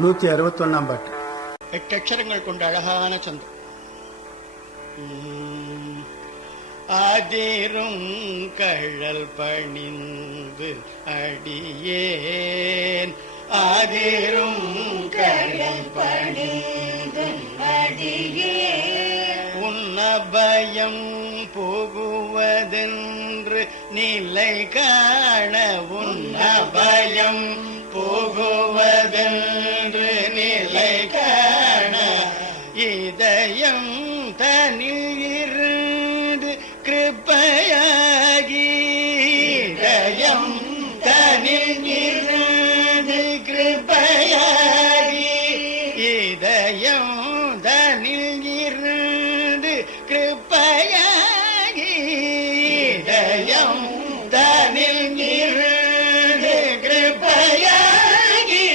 161 பாட்டு. 8 அக்ஷரங்கள் கொண்ட அழகான சந்தம். அதிரும் கழல் பணிந்து அடியேன், அதிரும் கழல் பணிந்து அடியேன், உன்னபயம் போகுவதென்று நிலை காண, உன்னபயம் போகுவதென்று நிலை காண, இதயம் தனில் இருந்து கிருபையாகி, இதயம் தனில் இருந்து கிருபையாகி, இதயம் தனில் இருந்து கிருபையாகி, இதயம் தனில் இருந்து கிருபையாகி,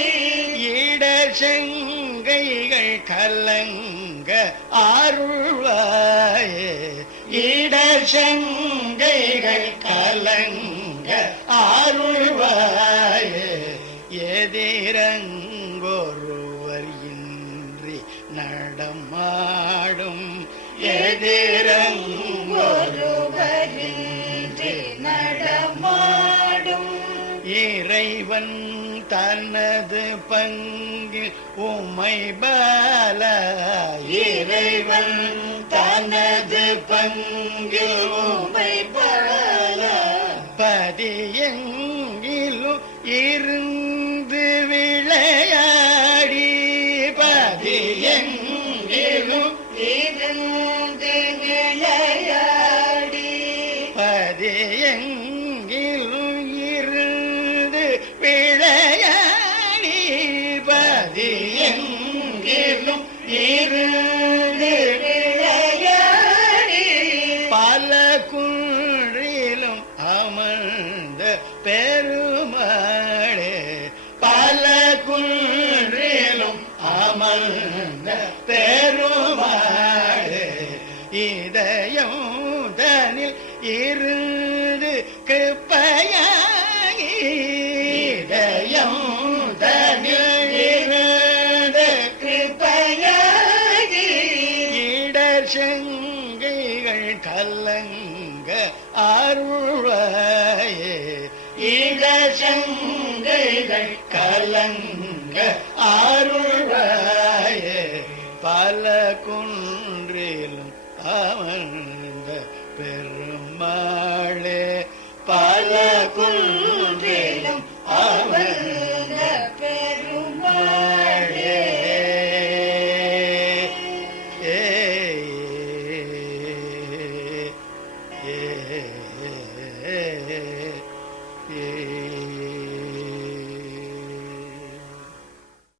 இடசங்கைகள் கலங்க அருள்வாயே, இடசங்கைகள் கலங்க அருள்வாயே, எதிரங்கொருவர் இன்றி நடமாடும், எதிரங்கொருவர் இன்றி நடமாடும், இறைவன் தனது பங்கில் உமை பால, இறைவன் தனது பங்கில் உமை பால, பதியெங்கிலும் இருந்து விளையாடி, பதியெங்கிலும் இருந்து விளையாடி, பதியெங்கிலும் இருந்து விளையாடி, பதியெங்கிலும் இருந்து விளையாடி, பல குன்றிலும் அமர்ந்த பெருமாளே, பல குன்றிலும் அமர்ந்த பெருமாளே, இதயம் தனில் இருந்து கிருபையாகி, இதயம் தனில் இருந்து கிருபையாகி, இடர்சங்கைகள் கலங்க அருள்வாயே, இடர்சங்கைகள் கலங்க அருள்வாயே, பல குன்றிலும் அமர்ந்த பெருமாளே, பல குன்றிலும் அமர்ந்த பெருமாளே. ஏ